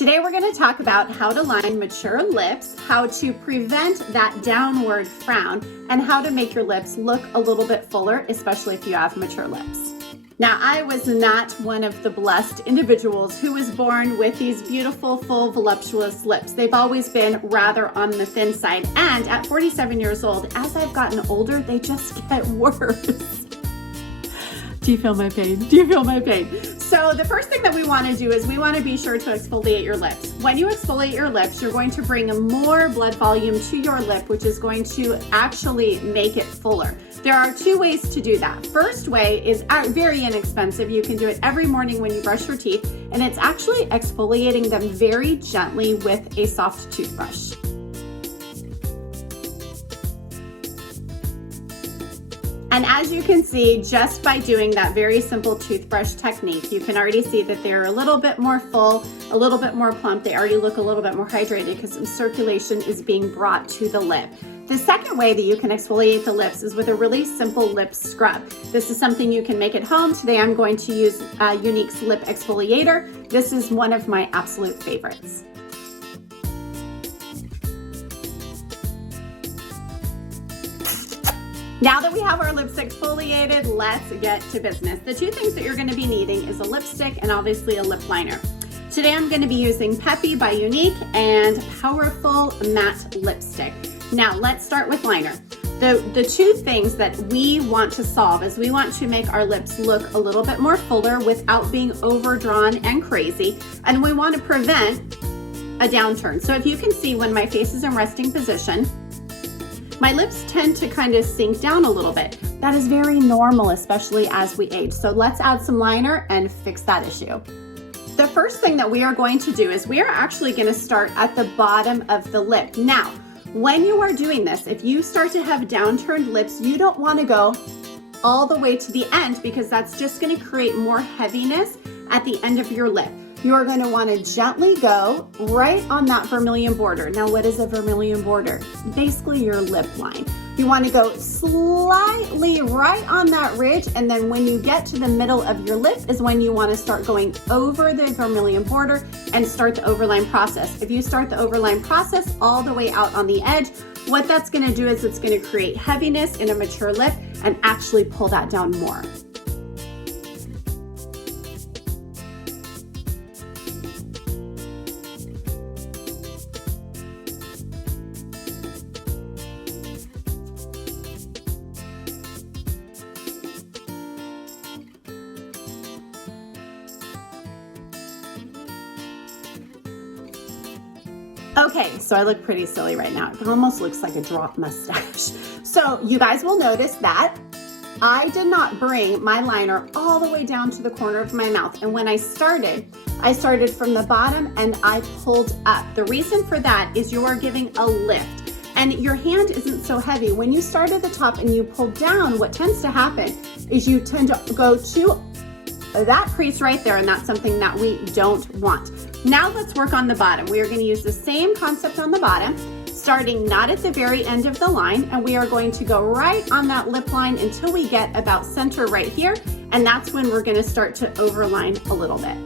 Today we're going to talk about how to line mature lips, how to prevent that downward frown, and how to make your lips look a little bit fuller, especially if you have mature lips. Now, I was not one of the blessed individuals who was born with these beautiful, full, voluptuous lips. They've always been rather on the thin side, and at 47 years old, as I've gotten older, they just get worse. Do you feel my pain? Do you feel my pain? So the first thing that we want to do is we want to be sure to exfoliate your lips. When you exfoliate your lips, you're going to bring more blood volume to your lip, which is going to actually make it fuller. There are two ways to do that. First way is very inexpensive. You can do it every morning when you brush your teeth, and it's actually exfoliating them very gently with a soft toothbrush. And as you can see, just by doing that very simple toothbrush technique, you can already see that they're a little bit more full, a little bit more plump. They already look a little bit more hydrated because some circulation is being brought to the lip. The second way that you can exfoliate the lips is with a really simple lip scrub. This is something you can make at home. Today I'm going to use Unique's Lip Exfoliator. This is one of my absolute favorites. Now that we have our lips exfoliated, let's get to business. The two things that you're going to be needing is a lipstick and obviously a lip liner. Today I'm going to be using Peppy by Unique and Powerful Matte Lipstick. Now let's start with liner. The two things that we want to solve is we want to make our lips look a little bit more fuller without being overdrawn and crazy, and we want to prevent a downturn. So if you can see, when my face is in resting position, my lips tend to kind of sink down a little bit. That is very normal, especially as we age. So let's add some liner and fix that issue. The first thing that we are going to do is we are actually going to start at the bottom of the lip. Now, when you are doing this, if you start to have downturned lips, you don't want to go all the way to the end because that's just going to create more heaviness at the end of your lip. You are going to want to gently go right on that vermilion border. Now, what is a vermilion border? Basically your lip line. You want to go slightly right on that ridge, and then when you get to the middle of your lip is when you want to start going over the vermilion border and start the overline process. If you start the overline process all the way out on the edge, what that's going to do is it's going to create heaviness in a mature lip and actually pull that down more. Okay, so I look pretty silly right now. It almost looks like a drop mustache. So you guys will notice that I did not bring my liner all the way down to the corner of my mouth. And when I started from the bottom and I pulled up. The reason for that is you are giving a lift and your hand isn't so heavy. When you start at the top and you pull down, what tends to happen is you tend to go to that crease right there, and that's something that we don't want. Now let's work on the bottom. We are going to use the same concept on the bottom, starting not at the very end of the line, and we are going to go right on that lip line until we get about center right here, and that's when we're going to start to overline a little bit.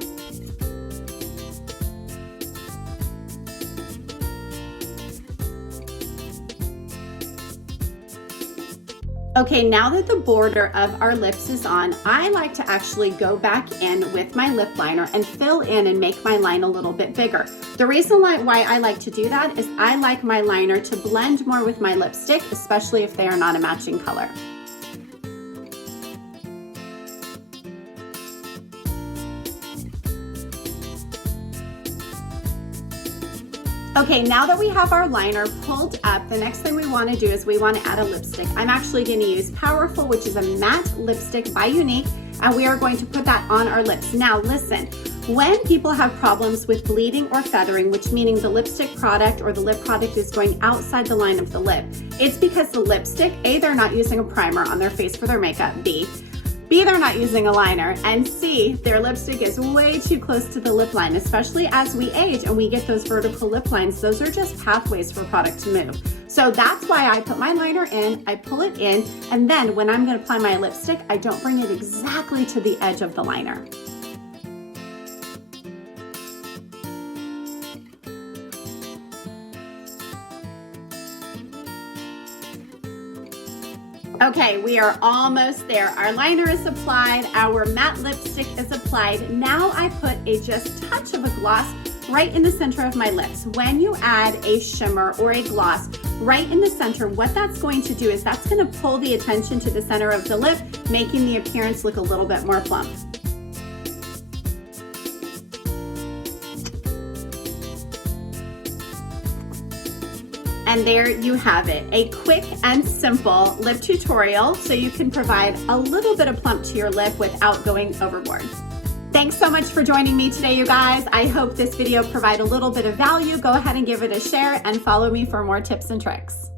Okay, now that the border of our lips is on, I like to actually go back in with my lip liner and fill in and make my line a little bit bigger. The reason why I like to do that is I like my liner to blend more with my lipstick, especially if they are not a matching color. Okay, now that we have our liner pulled up, the next thing we want to do is we want to add a lipstick. I'm actually going to use Powerful, which is a matte lipstick by Unique, and we are going to put that on our lips. Now listen, when people have problems with bleeding or feathering, which meaning the lipstick product or the lip product is going outside the line of the lip, it's because the lipstick, A, they're not using a primer on their face for their makeup, B, they're not using a liner, and C, their lipstick is way too close to the lip line, especially as we age and we get those vertical lip lines. Those are just pathways for product to move. So that's why I put my liner in, I pull it in, and then when I'm going to apply my lipstick, I don't bring it exactly to the edge of the liner. Okay, we are almost there. Our liner is applied, our matte lipstick is applied. Now I put a just touch of a gloss right in the center of my lips. When you add a shimmer or a gloss right in the center, what that's going to do is that's going to pull the attention to the center of the lip, making the appearance look a little bit more plump. And there you have it, a quick and simple lip tutorial so you can provide a little bit of plump to your lip without going overboard. Thanks so much for joining me today, you guys. I hope this video provided a little bit of value. Go ahead and give it a share and follow me for more tips and tricks.